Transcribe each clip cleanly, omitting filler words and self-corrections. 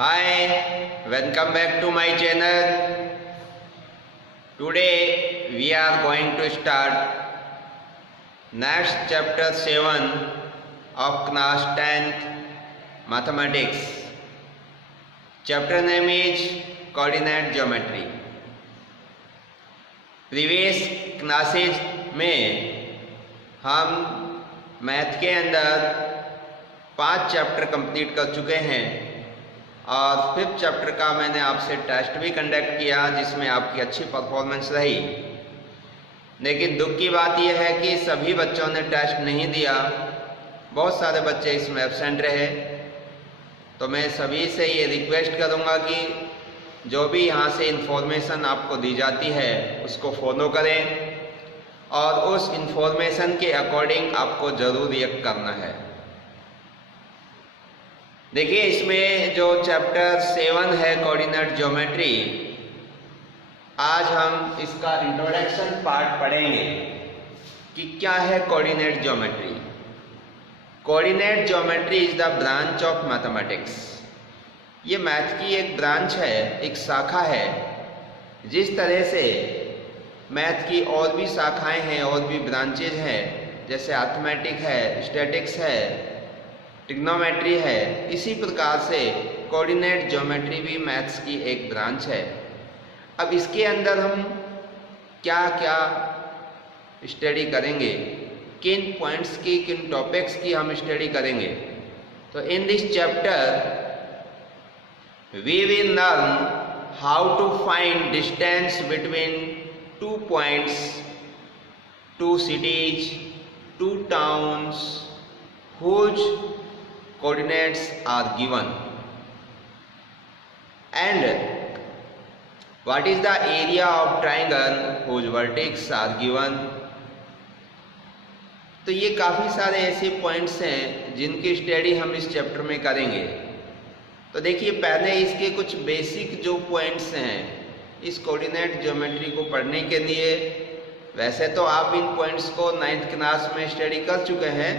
Hi, welcome back to my channel. Today we are going to start next chapter 7 of class 10th mathematics. Chapter name is coordinate geometry. Previous classes में हम math के अंदर 5 chapter complete कर चुके हैं और 5th chapter का मैंने आपसे टेस्ट भी कंडक्ट किया जिसमें आपकी अच्छी परफॉर्मेंस रही। लेकिन दुख की बात यह है कि सभी बच्चों ने टेस्ट नहीं दिया, बहुत सारे बच्चे इसमें एब्सेंट रहे। तो मैं सभी से ये रिक्वेस्ट करूँगा कि जो भी यहाँ से इन्फॉर्मेशन आपको दी जाती है उसको फॉलो करें और उस इन्फॉर्मेशन के अकॉर्डिंग आपको ज़रूर रिएक्ट करना है। देखिए, इसमें जो चैप्टर 7 है कोऑर्डिनेट ज्योमेट्री, आज हम इसका इंट्रोडक्शन पार्ट पढ़ेंगे कि क्या है coordinate geometry. Coordinate geometry is the branch of mathematics. ये मैथ की एक ब्रांच है, एक शाखा है। जिस तरह से मैथ की और भी शाखाएं हैं और भी ब्रांचेज हैं, जैसे अर्थमेटिक है, स्टैटिक्स है, ट्रिग्नोमेट्री है, इसी प्रकार से कोऑर्डिनेट ज्योमेट्री भी मैथ्स की एक ब्रांच है। अब इसके अंदर हम क्या क्या स्टडी करेंगे, किन पॉइंट्स की, किन टॉपिक्स की हम स्टडी करेंगे। तो in this chapter we will learn how to find distance between 2 points, 2 cities, 2 towns whose coordinates are given, and what is the area of triangle whose vertex are given। तो ये काफ़ी सारे ऐसे points हैं जिनकी study हम इस chapter में करेंगे। तो देखिए, पहले इसके कुछ बेसिक जो पॉइंट्स हैं इस कोऑर्डिनेट ज्योमेट्री को पढ़ने के लिए, वैसे तो आप इन पॉइंट्स को 9th क्लास में स्टडी कर चुके हैं,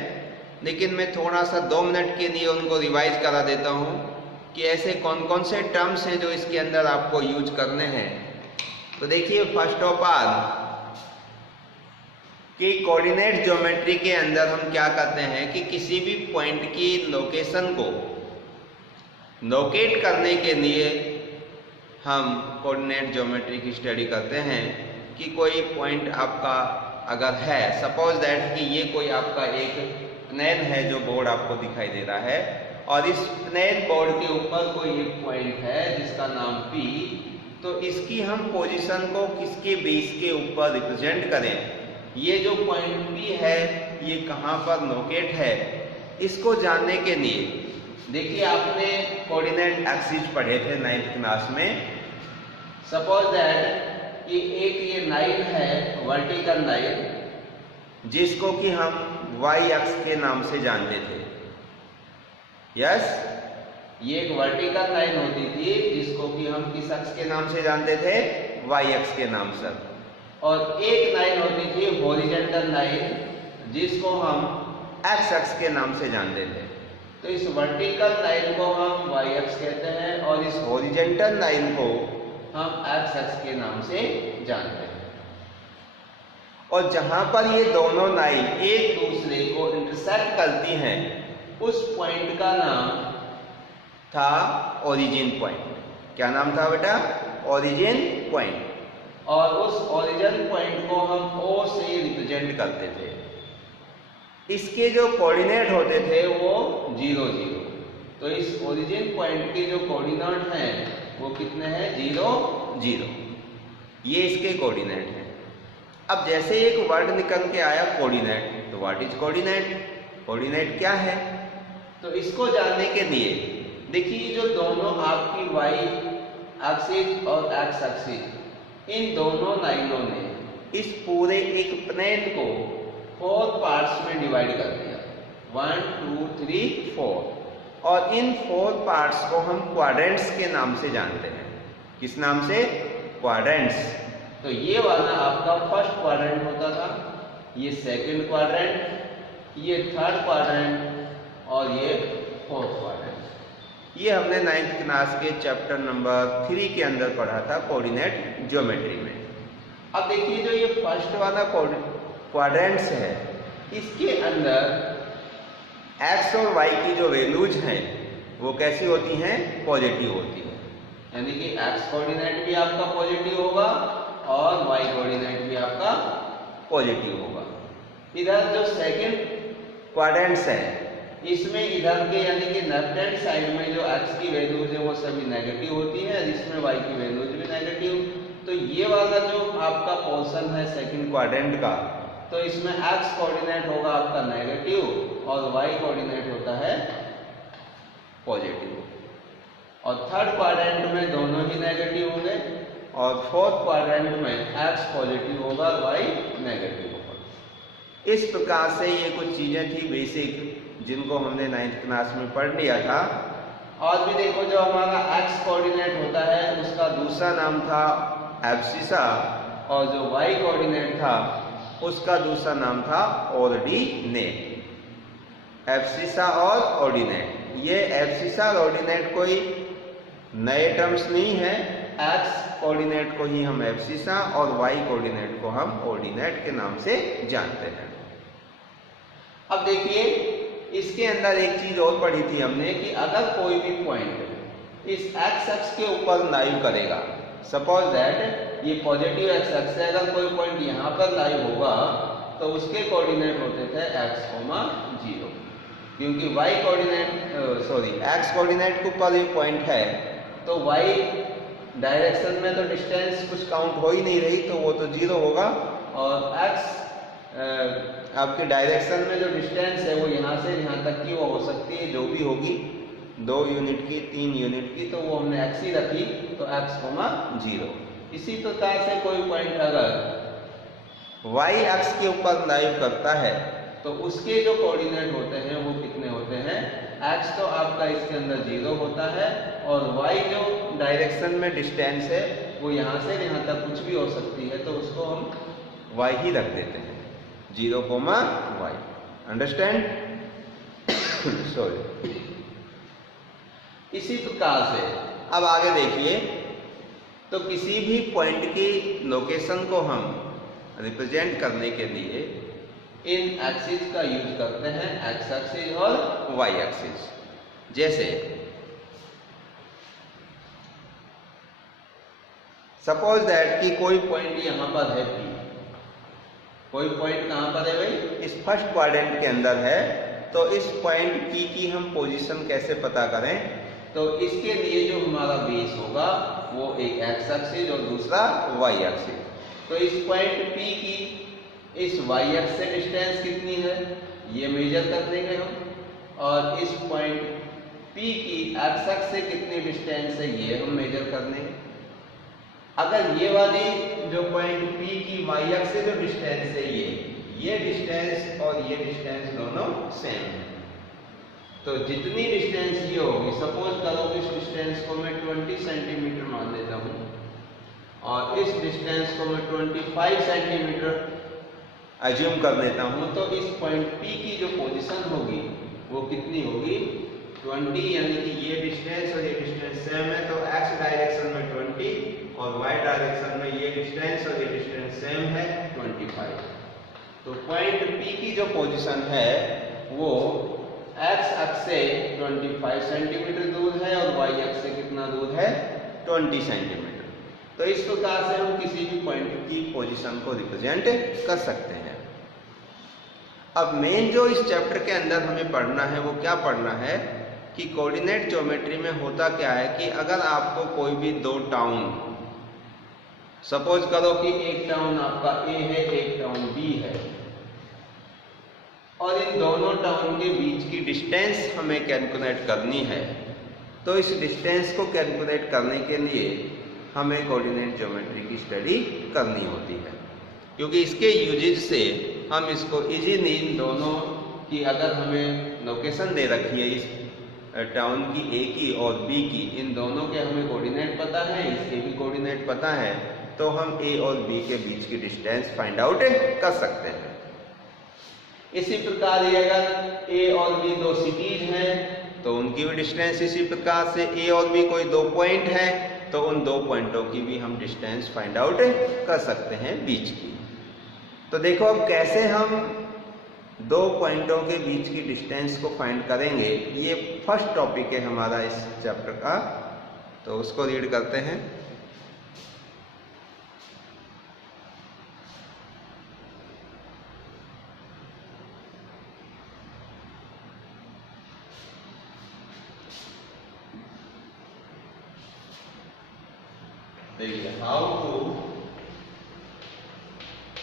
लेकिन मैं थोड़ा सा 2 मिनट के लिए उनको रिवाइज करा देता हूँ कि ऐसे कौन कौन से टर्म्स हैं जो इसके अंदर आपको यूज करने हैं। तो देखिए, फर्स्ट ऑफ ऑल कि कोऑर्डिनेट ज्योमेट्री के अंदर हम क्या करते हैं कि किसी भी पॉइंट की लोकेशन को लोकेट करने के लिए हम कोऑर्डिनेट ज्योमेट्री की स्टडी करते हैं। कि कोई पॉइंट आपका अगर है, सपोज दैट कि ये कोई आपका एक प्लेन है जो बोर्ड आपको दिखाई दे रहा है, और इस प्लेन बोर्ड के ऊपर कोई एक पॉइंट है जिसका नाम P। तो इसकी हम पोजीशन को किसके बेस के ऊपर रिप्रेजेंट करें, ये जो पॉइंट P है ये कहाँ पर लोकेट है, इसको जानने के लिए देखिए, आपने कोऑर्डिनेट एक्सिस पढ़े थे 9th क्लास में। सपोज दैट कि एक ये लाइन है, वर्टिकल लाइन, जिसको कि हम वाई अक्ष के नाम से जानते थे। यस, ये एक वर्टिकल लाइन होती थी जिसको कि हम किस अक्ष के नाम से जानते थे, वाई अक्ष के नाम से। और एक लाइन होती थी हॉरिजॉन्टल लाइन, जिसको हम एक्स अक्ष के नाम से जानते थे। तो इस वर्टिकल लाइन को हम वाई अक्ष कहते हैं और इस हॉरिजॉन्टल लाइन को हम एक्स अक्ष के नाम से जानते हैं। और जहां पर ये दोनों लाइन एक दूसरे को इंटरसेक्ट करती हैं, उस पॉइंट का नाम था ओरिजिन पॉइंट। क्या नाम था बेटा? Origin point. और उस ओरिजिन पॉइंट को हम ओ से रिप्रेजेंट करते थे। इसके जो कोऑर्डिनेट होते थे वो 0 0। तो इस ओरिजिन पॉइंट के जो कोऑर्डिनेट हैं वो कितने हैं? 0 0। ये इसके कोऑर्डिनेट हैं। अब जैसे एक वर्ड निकल के आया कोऑर्डिनेट, तो व्हाट इज कोऑर्डिनेट? कोऑर्डिनेट क्या है? तो इसको जानने के लिए देखिए, जो दोनों आपकी वाई एक्सिस और एक्स एक्सिस, इन दोनों लाइनों ने इस पूरे एक प्लेन को 4 पार्ट्स में डिवाइड कर दिया, 1 2 3 4। और इन 4 पार्ट्स को हम क्वाड्रेंट्स के नाम से जानते हैं। किस नाम से? क्वाड्रेंट्स। तो ये वाला आपका फर्स्ट क्वाड्रेंट होता था, ये सेकंड क्वाड्रेंट, ये थर्ड क्वाड्रेंट और ये फोर्थ क्वाड्रेंट। ये हमने 9th क्लास के चैप्टर नंबर 3 के अंदर पढ़ा था कोऑर्डिनेट ज्योमेट्री में। अब देखिए जो ये फर्स्ट वाला क्वाड्रेंट्स है, इसके अंदर x और y की जो वैल्यूज हैं वो कैसी होती हैं, पॉजिटिव होती है। यानी कि x कोऑर्डिनेट भी आपका पॉजिटिव होगा और y कोऑर्डिनेट भी आपका पॉजिटिव होगा। इधर जो सेकंड क्वाड्रेंट्स है, इसमें इधर के यानी कि लेफ्ट हैंड साइड में जो x की वैल्यूज है वो सभी नेगेटिव होती है, जिसमें y की वैल्यूज भी नेगेटिव। तो ये वाला जो आपका पोर्शन है सेकंड क्वाड्रेंट का, तो इसमें x कोऑर्डिनेट होगा आपका नेगेटिव और y कोऑर्डिनेट होता है पॉजिटिव। और थर्ड क्वाड्रेंट में दोनों ही नेगेटिव होंगे और फोर्थ क्वाड्रेंट में x पॉजिटिव होगा और y नेगेटिव होगा। इस प्रकार से ये कुछ चीजें थी बेसिक, जिनको हमने 9th क्लास में पढ़ लिया था। और भी देखो जो हमारा x कोऑर्डिनेट होता है उसका दूसरा नाम था एब्सिसा, और जो y कोऑर्डिनेट था उसका दूसरा नाम था ऑर्डिनेट। एब्सिसा और ऑर्डिनेट, ये एब्सिसा और ऑर्डिनेट कोई नए टर्म्स नहीं है। x कोऑर्डिनेट को ही हम एब्सिसा और y कोऑर्डिनेट को हम ऑर्डिनेट के नाम से जानते हैं। अब देखिए इसके अंदर एक चीज और पढ़ी थी हमने कि अगर कोई भी पॉइंट इस x अक्ष के ऊपर लाइव करेगा, सपोज दैट ये पॉजिटिव x अक्ष है, अगर कोई पॉइंट यहाँ पर लाइव होगा तो उसके कोऑर्डिनेट होते थे x, 0, क्योंकि y कोऑर्डिनेट x कोऑर्डिनेट के ऊपर ये पॉइंट है तो y डायरेक्शन में तो डिस्टेंस कुछ काउंट हो ही नहीं रही, तो वो तो 0 होगा। और x आपके डायरेक्शन में जो डिस्टेंस है वो यहाँ से यहाँ तक की वो हो सकती है, जो भी होगी 2 यूनिट की, 3 यूनिट की, तो वो हमने x ही रखी, तो x, 0। इसी प्रकार से कोई पॉइंट अगर y अक्ष के ऊपर लाइव करता है तो उसके जो कोऑर्डिनेट होते हैं वो कितने होते हैं, x तो आपका इसके अंदर 0 होता है और y जो डायरेक्शन में डिस्टेंस है वो यहाँ से यहाँ तक कुछ भी हो सकती है, तो उसको हम y ही रख देते हैं, 0, y। अंडरस्टैंड? सॉरी। इसी प्रकार से अब आगे देखिए, तो किसी भी पॉइंट की लोकेशन को हम रिप्रेजेंट करने के लिए इन एक्सिस का यूज करते हैं, x एक्सिस और y एक्सिस। जैसे सपोज दैट कि कोई पॉइंट यहाँ पर है P, कोई पॉइंट कहाँ पर है भाई, इस फर्स्ट क्वाड्रेंट के अंदर है, तो इस पॉइंट P की हम पोजीशन कैसे पता करें, तो इसके लिए जो हमारा बेस होगा वो एक x एक्सिस और दूसरा y एक्सिस। तो इस पॉइंट P की इस y एक्सिस से डिस्टेंस कितनी है ये मेजर कर देंगे हम, और इस पॉइंट P की x एक्सिस से कितनी डिस्टेंस है ये हम मेजर कर देंगे। अगर ये वाली जो पॉइंट P की y एक्सिस से जो डिस्टेंस है ये डिस्टेंस और ये डिस्टेंस दोनों सेम है, तो जितनी डिस्टेंस ये होगी, सपोज करो इस डिस्टेंस को मैं 20 सेंटीमीटर मान लेता हूँ और इस डिस्टेंस को मैं 25 सेंटीमीटर अज्यूम कर लेता हूँ, तो इस पॉइंट P की जो पोजीशन होगी वो कितनी होगी, 20, यानी कि ये डिस्टेंस और ये डिस्टेंस सेम है, तो x डायरेक्शन में 20 और y डायरेक्शन में ये डिस्टेंस और ये डिस्टेंस सेम है 25। तो पॉइंट P की जो पोजीशन है वो x अक्ष से 25 सेंटीमीटर दूर है और y अक्ष से कितना दूर है, 20 सेंटीमीटर। तो इस प्रकार से हम किसी भी पॉइंट की पोजीशन को रिप्रेजेंट कर सकते हैं। अब मेन जो इस चैप्टर के अंदर हमें पढ़ना है वो क्या पढ़ना है कि कोऑर्डिनेट ज्योमेट्री में होता क्या है कि अगर आपको कोई भी दो टाउन, सपोज करो कि एक टाउन आपका A है, एक टाउन B है, और इन दोनों टाउन के बीच की डिस्टेंस हमें कैलकुलेट करनी है, तो इस डिस्टेंस को कैलकुलेट करने के लिए हमें कोऑर्डिनेट ज्योमेट्री की स्टडी करनी होती है, क्योंकि इसके यूजेज से हम इसको इजीली इन दोनों की, अगर हमें लोकेशन दे रखी है इस टाउन की A की और B की, इन दोनों के हमें कोऑर्डिनेट पता है, इसके भी कोऑर्डिनेट पता है, तो हम A और B के बीच की डिस्टेंस फाइंड आउट कर सकते हैं। इसी प्रकार ये अगर A और B दो सिटीज हैं तो उनकी भी डिस्टेंस इसी प्रकार से ए और बी कोई 2 पॉइंट हैं तो उन 2 पॉइंटों की भी हम डिस्टेंस फाइंड आउट कर सकते हैं बीच की। तो देखो अब कैसे हम 2 पॉइंटों के बीच की डिस्टेंस को फाइंड करेंगे, ये फर्स्ट टॉपिक है हमारा इस चैप्टर का, तो उसको रीड करते हैं। देखिए, how to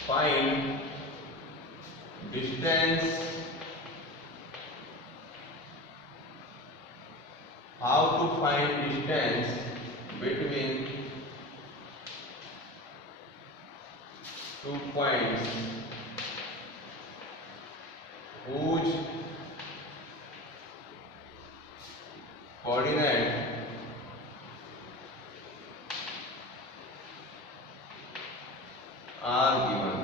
find distance, how to find distance between 2 points whose coordinate are given.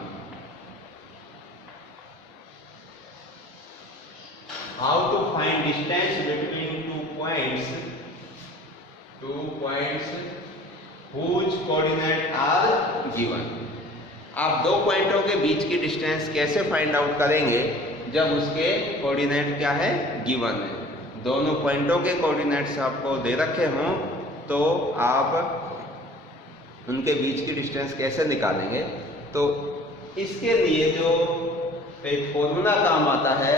How to find distance between 2 points whose coordinate are given. आप 2 पॉइंटों के बीच की डिस्टेंस कैसे फाइंड आउट करेंगे जब उसके कोऑर्डिनेट क्या है, गिवन है। दोनों पॉइंटों के कोऑर्डिनेट्स आपको दे रखे हों तो आप उनके बीच की डिस्टेंस कैसे निकालेंगे। तो इसके लिए जो एक फॉर्मूला काम आता है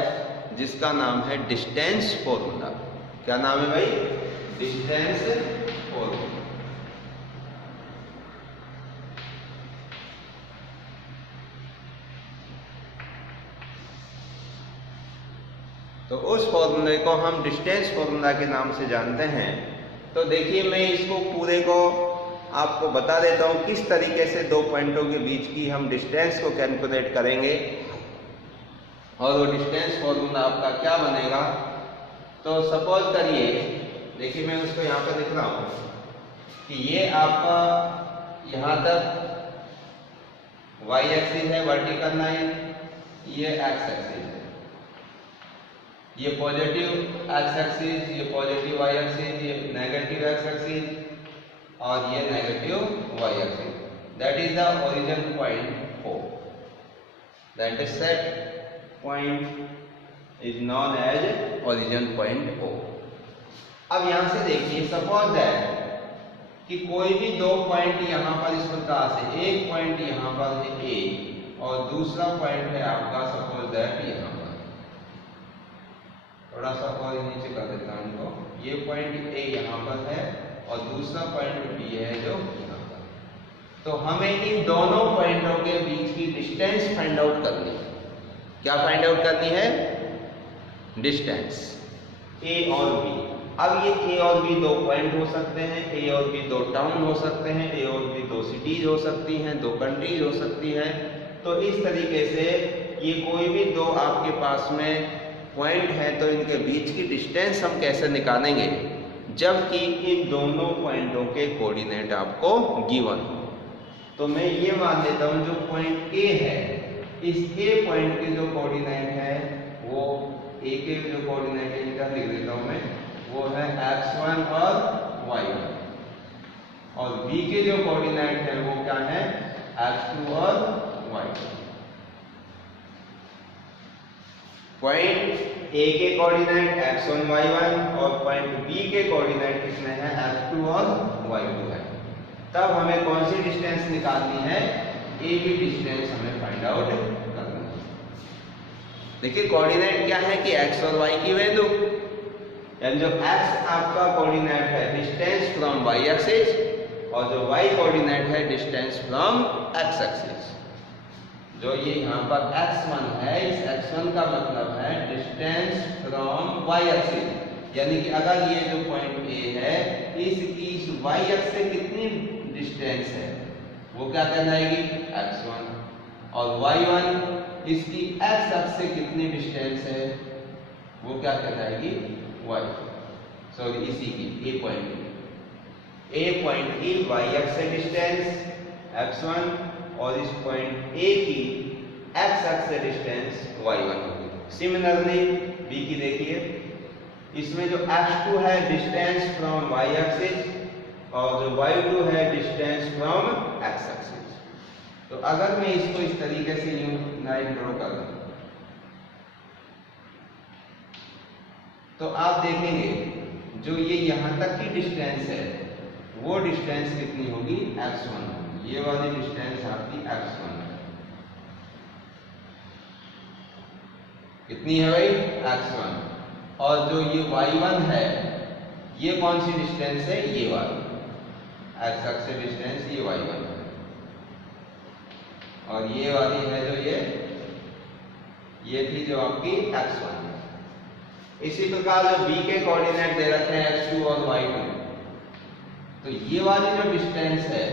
जिसका नाम है डिस्टेंस फॉर्मूला। क्या नाम है भाई? Distance formula. तो उस फॉर्मूले को हम डिस्टेंस फॉर्मूला के नाम से जानते हैं। तो देखिए, मैं इसको पूरे को आपको बता देता हूं किस तरीके से 2 पॉइंटों के बीच की हम डिस्टेंस को कैलकुलेट करेंगे और वो डिस्टेंस फॉर्मूला आपका क्या बनेगा। तो सपोज करिए, देखिए मैं उसको यहाँ पर लिख रहा हूँ कि ये आपका यहाँ तक y एक्सिस है, वर्टिकल लाइन, ये x एक्सिस है, ये पॉजिटिव x एक्सिस, ये पॉजिटिव y एक्सिस, ये नेगेटिव x एक्सिस और ये negative y axis. That is the origin point O। That is set point is known as origin point O। अब यहां से देखिए, सपोज दैट कि कोई भी 2 पॉइंट यहां पर इस प्रकार से, एक पॉइंट यहां पर है A और दूसरा पॉइंट है आपका सपोज दैट यहां पर, थोड़ा सा और नीचे कर देता हूं इनको, ये पॉइंट A यहां पर है और दूसरा पॉइंट B है जो यहां पर। तो हमें इन दोनों पॉइंटों के बीच की डिस्टेंस फाइंड आउट करनी है। क्या फाइंड आउट करनी है? डिस्टेंस A और B। अब ये A और B 2 पॉइंट हो सकते हैं, A और B 2 टाउन हो सकते हैं, A और B 2 सिटीज हो सकती हैं, 2 कंट्रीज हो सकती हैं। तो इस तरीके से ये कोई भी 2 आपके पास में पॉइंट है तो इनके बीच की डिस्टेंस हम कैसे निकालेंगे जबकि इन दोनों पॉइंटों के कोऑर्डिनेट आपको गिवन हो। तो मैं ये मान लेता हूं जो पॉइंट A है, इस A पॉइंट के जो कोऑर्डिनेट है वो A के जो कोऑर्डिनेट है इनका लिख देता हूं मैं, वो है x1 और y1 और B के जो कोऑर्डिनेट है वो क्या है, x2 और y2। पॉइंट A के कोऑर्डिनेट x1 y1 और पॉइंट B के कोऑर्डिनेट कितने हैं, x2 और y2 है। तब हमें कौन सी डिस्टेंस निकालनी है, A की डिस्टेंस हमें फाइंड आउट करनी है। देखिए कोऑर्डिनेट क्या है कि x और y की वैल्यू, यानी जो x आपका कोऑर्डिनेट है डिस्टेंस फ्रॉम y एक्सिस और जो y कोऑर्डिनेट है डिस्टेंस फ्रॉम x एक्सिस। जो ये यहाँ पर x1 है, इस x1 का मतलब है डिस्टेंस फ्रॉम y एक्सिस, यानी कि अगर ये जो पॉइंट A है इसकी इस y एक्सिस से कितनी डिस्टेंस है वो क्या कहलाएगी, x1 और y1 इसकी x अक्ष से कितनी डिस्टेंस है वो क्या कहलाएगी, y। सॉरी इसी की A पॉइंट की y अक्ष से डिस्टेंस x1 और इस पॉइंट A की x अक्ष से डिस्टेंस y1 होगी। सिमिलरली B की देखिए, इसमें जो x2 है डिस्टेंस फ्रॉम y एक्सिस और जो y2 है डिस्टेंस फ्रॉम x एक्सिस। तो अगर मैं इसको इस तरीके से यूं लाइन ड्रॉ कर दूं तो आप देखेंगे जो ये यहां तक की डिस्टेंस है वो डिस्टेंस कितनी होगी, x1। ये वाली डिस्टेंस आपकी x1 है। कितनी है भाई, x1। और जो ये y1 है ये कौन सी डिस्टेंस है, ये वाली x अक्ष से डिस्टेंस ये y1 है। और ये वाली है जो ये थी जो आपकी x1 है। इसी प्रकार जो b के कोऑर्डिनेट दे रखे हैं x2 और y2, तो ये वाली जो डिस्टेंस है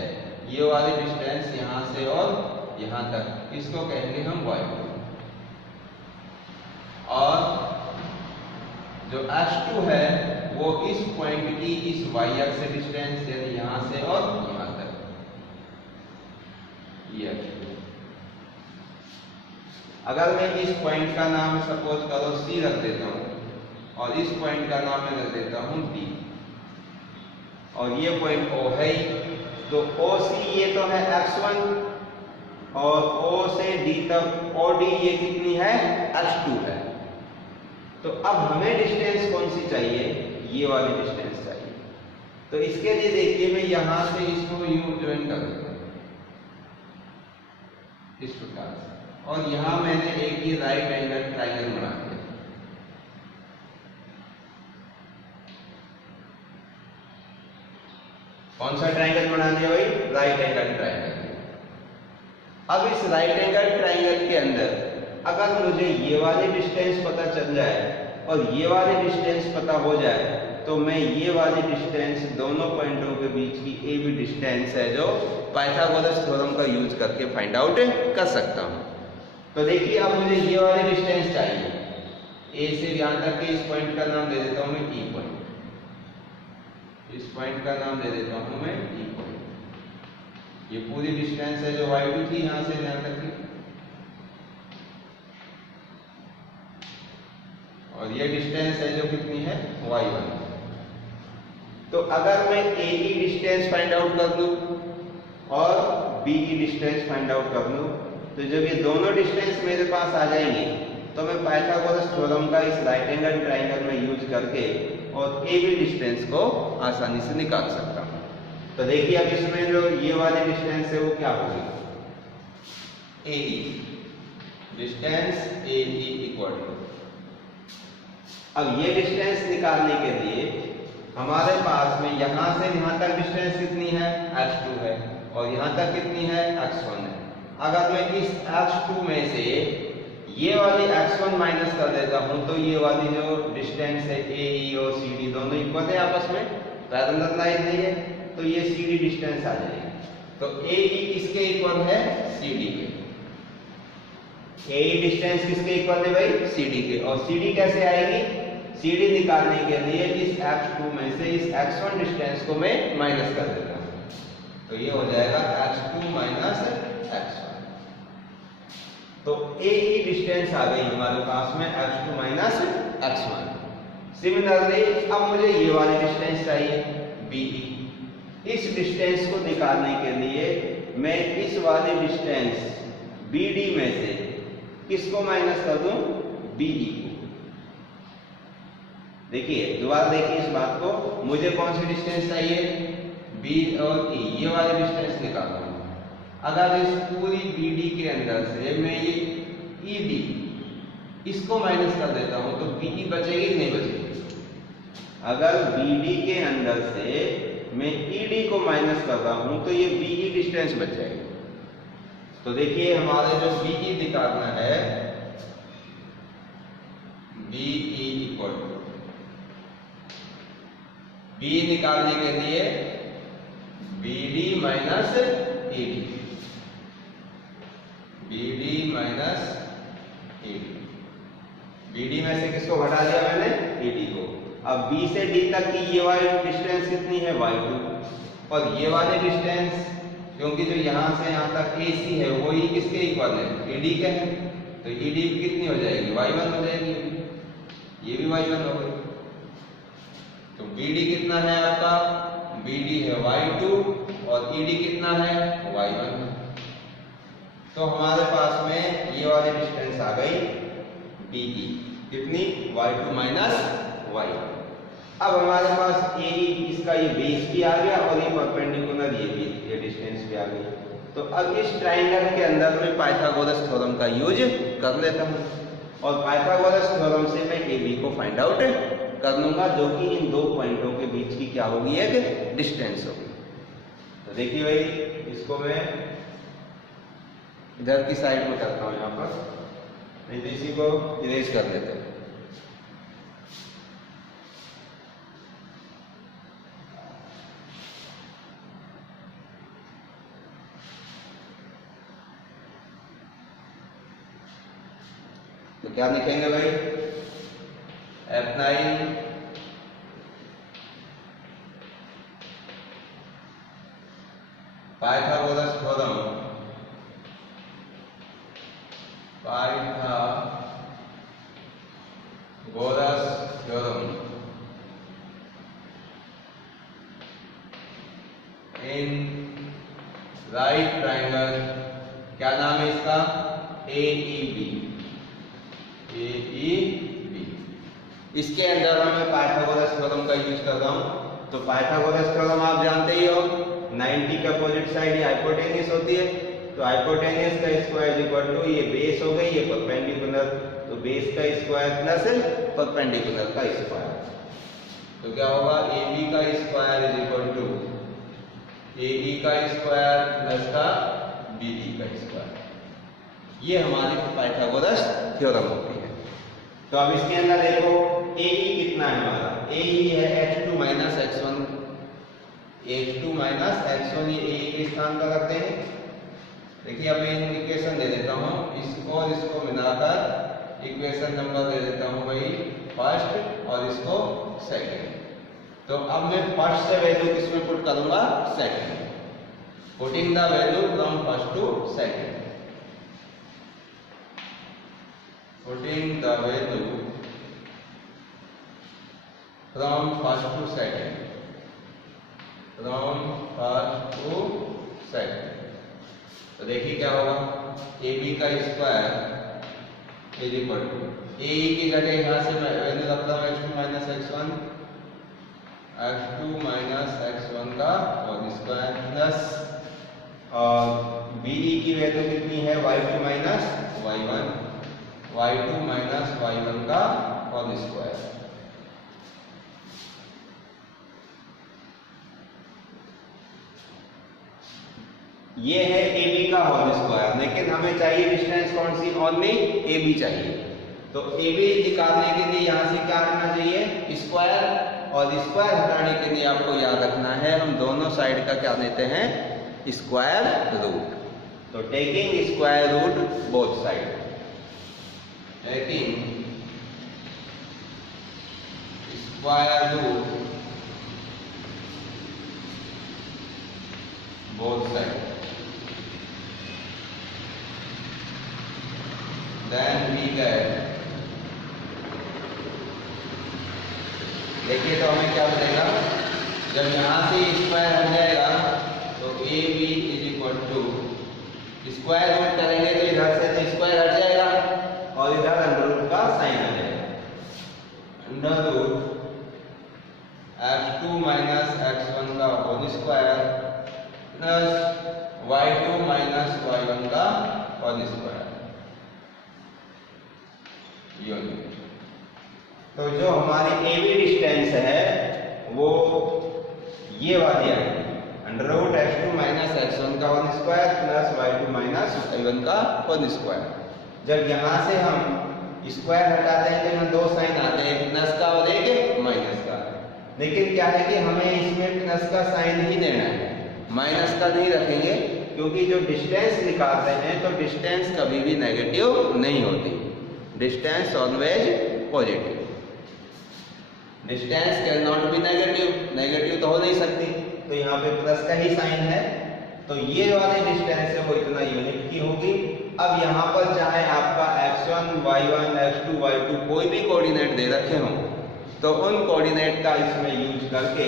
ये वाली डिस्टेंस यहां से और यहां तक, इसको कहेंगे हम y2। और जो x2 है वो इस पॉइंट की इस y अक्ष से डिस्टेंस यानी यहां से और यहां तक, ये x2। अगर मैं इस पॉइंट का नाम सपोज करो C रख देता हूं और इस पॉइंट का नाम मैं रख देता हूं D, और ये पॉइंट O है, तो OC ये तो है x1 और O से D तक OD ये कितनी है, x2 है। तो अब हमें डिस्टेंस कौन सी चाहिए, ये वाली डिस्टेंस चाहिए। तो इसके लिए देखिए मैं यहां से इसको यूं ज्वाइन कर देता हूं इस प्रकार से, और यहां मैंने एक ये राइट एंगल ट्रायंगल बना दिया। कौन सा ट्रायंगल बना दिया भाई, राइट एंगल ट्रायंगल। अब इस राइट एंगल ट्रायंगल के अंदर अगर मुझे ये वाली डिस्टेंस पता चल जाए और ये वाली डिस्टेंस पता हो जाए तो मैं ये वाली डिस्टेंस दोनों पॉइंटों के बीच की ए बी डिस्टेंस है जो पाइथागोरस थ्योरम का यूज करके फाइंड आउट कर सकता हूं। तो देखिए अब मुझे ये वाली डिस्टेंस चाहिए, ए से यहां तक के, इस पॉइंट का नाम दे देता हूं मैं ई पॉइंट, इस पॉइंट का नाम दे देता हूं मैं ई पॉइंट। ये पूरी डिस्टेंस है जो y2 थी यहां से यहां तक की, और ये डिस्टेंस है जो कितनी है, y1। तो अगर मैं a की डिस्टेंस फाइंड आउट कर लूं और b की डिस्टेंस फाइंड आउट कर लूं, तो जब ये दोनों डिस्टेंस मेरे पास आ जाएंगे तो मैं पाइथागोरस थ्योरम का इस राइट एंगल ट्रायंगल में यूज करके और ए बी डिस्टेंस को आसानी से निकाल सकता हूं। तो देखिए अब इसमें जो ये वाली डिस्टेंस है वो क्या होगी, AE, distance AE equal to, अब ये डिस्टेंस निकालने के लिए हमारे पास में यहां से यहां तक डिस्टेंस कितनी है, x2 है, और यहां तक कितनी है, x1 है। अगर मैं इस x2 में से ये वाली x1 माइनस कर देता हूं तो ये वाली जो डिस्टेंस है AE और CD दोनों इक्वल है आपस में, पैरेलल लाइन नहीं है, तो ये CD डिस्टेंस आ जाएगी। तो AE किसके इक्वल है, CD के। AE डिस्टेंस किसके इक्वल है भाई, CD के। और CD कैसे आएगी, CD निकालने के लिए इस x2 में से इस x1 डिस्टेंस को मैं माइनस कर देता हूं, तो ये हो जाएगा x2 माइनस x1। तो AE डिस्टेंस आ गई हमारे पास में x2 माइनस x1। सिमिलरली अब मुझे ये वाली डिस्टेंस चाहिए BE। इस डिस्टेंस को निकालने के लिए मैं इस वाली डिस्टेंस BD में से किसको माइनस कर दूं, BE को। देखिए दोबारा देखिए इस बात को, मुझे कौन सी डिस्टेंस चाहिए, B और E, ये वाली डिस्टेंस निकालना है। अगर इस पूरी BD के अंदर से मैं ये ED इसको माइनस कर देता हूं तो BE बचेगी कि नहीं बचेगी। अगर BD के अंदर से मैं ED को माइनस कर रहा हूं तो ये BE डिस्टेंस बच जाएगी। तो देखिए हमारे जो BE निकालना है, BE इक्वल टू, BE निकालने के लिए BD minus ED, BD minus ED। BD में से किसको घटा दिया मैंने, ED को। अब B से D तक की ये वाली डिस्टेंस कितनी है, y2, और ये वाली डिस्टेंस क्योंकि जो यहां से यहां तक AC है वो ही किसके इक्वल है, ED के है, तो ED कितनी हो जाएगी, y1 हो जाएगी, ये भी y1 हो गई। तो BD कितना है आपका, BD है y2 और ED कितना है y1। तो हमारे पास में ये वाली डिस्टेंस आ गई DE, कितनी, y2 माइनस y1। अब हमारे पास AE, इसका ये बेस भी आ गया और ये परपेंडिकुलर ये डिस्टेंस भी आ गई। तो अब इस ट्राइंगल के अंदर में पाइथागोरस थ्योरम का यूज कर लेता हूँ और पाइथागोरस थ्योरम से मैं AB को फाइंड आउट कर लूंगा, जो कि इन दो पॉइंटों के बीच की क्या होगी, एक डिस्टेंस होगी। तो देखिए भाई, इसको मैं इधर की साइड में करता हूँ यहाँ पर, नहीं तो इसी को इरेज कर लेते हैं। तो क्या लिखेंगे भाई, F9 Pythagoras theorem, in right triangle, क्या नाम है इसका, AEB। इसके अंदर मैं पाइथागोरस थ्योरम का यूज कर रहा हूं। तो पाइथागोरस थ्योरम आप जानते ही हो, 90 का अपोजिट साइड हाइपोटेन्यूस होती है। तो हाइपोटेन्यूस का स्क्वायर इक्वल टू, ये बेस हो गई, ये परपेंडिकुलर, तो बेस का स्क्वायर प्लस परपेंडिकुलर का स्क्वायर। तो क्या होगा, AB का square is equal to AE का स्क्वायर प्लस का BD का स्क्वायर। ये हमारी पाइथागोरस थ्योरम होती है। तो अब इसके अंदर देखो, AE कितना है हमारा, AE है h2 minus x1, h2 minus x1, ये AE के स्थान पर रखते हैं। देखिए अब मैं इक्वेशन दे देता हूँ, इसको और इसको मिलाकर इक्वेशन नंबर दे देता हूँ भाई फर्स्ट और इसको सेकंड। तो अब मैं फर्स्ट से वैल्यू किसमें पुट करूंगा, second, putting the value from first to second, putting the value from first to second, from first to second। तो देखिए क्या होगा, AB का square is equal to, AE की जगह यहाँ से मैं वैल्यू रखता हूँ x2 minus x1, x2 minus x1 का होल स्क्वायर प्लस, और BE की वैल्यू कितनी है, y2 minus y1, y2 minus y1 का होल स्क्वायर। ये है AB का होल स्क्वायर, लेकिन हमें चाहिए डिस्टेंस कौन सी, ओनली AB चाहिए। तो AB निकालने के लिए यहां से क्या रखना चाहिए, स्क्वायर, और स्क्वायर हटाने के लिए आपको याद रखना है, हम दोनों साइड का क्या लेते हैं, स्क्वायर रूट। तो taking square root both side, taking square root both sides, then we get, देखिए तो हमें क्या बनेगा, जब यहां से स्क्वायर हट जाएगा तो AB is equal to, square root करेंगे तो इधर से तो स्क्वायर हट जाएगा और इधर अंडर रूट का साइन आ जाएगा, under root x2 minus x1 का whole square plus y2 minus y1 का होल स्क्वायर यूनिट। तो जो हमारी AB डिस्टेंस है वो ये वाली आएगी, under root x2 minus x1 का whole square plus y2 minus y1 का होल स्क्वायर। जब यहाँ से हम स्क्वायर हटाते हैं तो यहाँ दो साइन आते हैं, एक प्लस का और एक माइनस का। लेकिन क्या है कि हमें इसमें प्लस का साइन ही देना है, माइनस का नहीं रखेंगे, क्योंकि जो डिस्टेंस निकालते हैं तो डिस्टेंस कभी भी नेगेटिव नहीं होती, distance always positive, distance can not be negative, negative तो हो नहीं सकती। तो यहाँ पे प्लस का ही साइन है, तो ये वाली डिस्टेंस है वो इतना यूनिट की होगी। अब यहाँ पर चाहे आपका x1, y1, x2, y2 कोई भी कोऑर्डिनेट दे रखे हों, तो उन कोऑर्डिनेट का इसमें यूज करके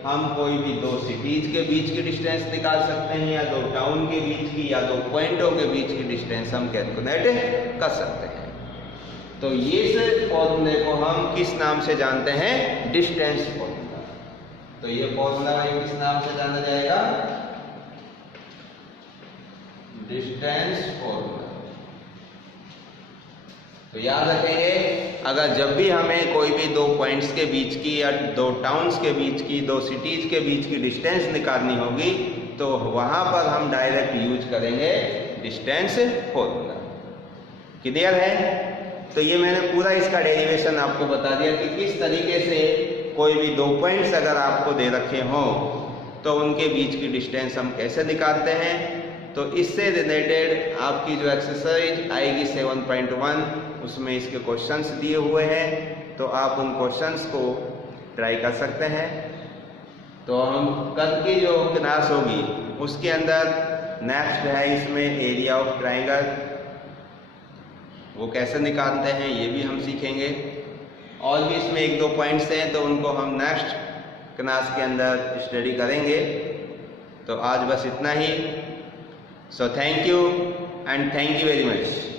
हम कोई भी दो सिटीज के बीच की डिस्टेंस निकाल सकते हैं, या दो टाउन के बीच की, या दो पॉइंटों के बीच की डिस्टेंस हम कैलकुलेट कर सकते हैं। तो इस फॉर्मूले को हम किस नाम से जानते हैं? Distance formula. तो ये फॉर्मूला किस नाम से जाना जाएगा? Distance formula. तो याद रखेंगे, अगर जब भी हमें कोई भी दो पॉइंट्स के बीच की या दो टाउन्स के बीच की, दो सिटीज के बीच की डिस्टेंस निकालनी होगी तो वहां पर हम डायरेक्ट यूज करेंगे डिस्टेंस फॉर्मूला। क्लियर है? तो ये मैंने पूरा इसका डेरिवेशन आपको बता दिया कि किस तरीके से कोई भी दो पॉइंट्स अगर आपको दे रखे हों तो उनके बीच की डिस्टेंस हम कैसे निकालते हैं। तो इससे रिलेटेड आपकी जो एक्सरसाइज आएगी 7.1, उसमें इसके क्वेश्चंस दिए हुए हैं, तो आप उन क्वेश्चंस को ट्राई कर सकते हैं। तो हम कल की जो क्लास होगी उसके अंदर नेक्स्ट है इसमें एरिया ऑफ ट्राइंगल, वो कैसे निकालते हैं ये भी हम सीखेंगे। और भी इसमें एक दो पॉइंट्स हैं तो उनको हम नेक्स्ट क्लास के अंदर स्टडी करेंगे। तो आज बस इतना ही। So thank you and thank you very much.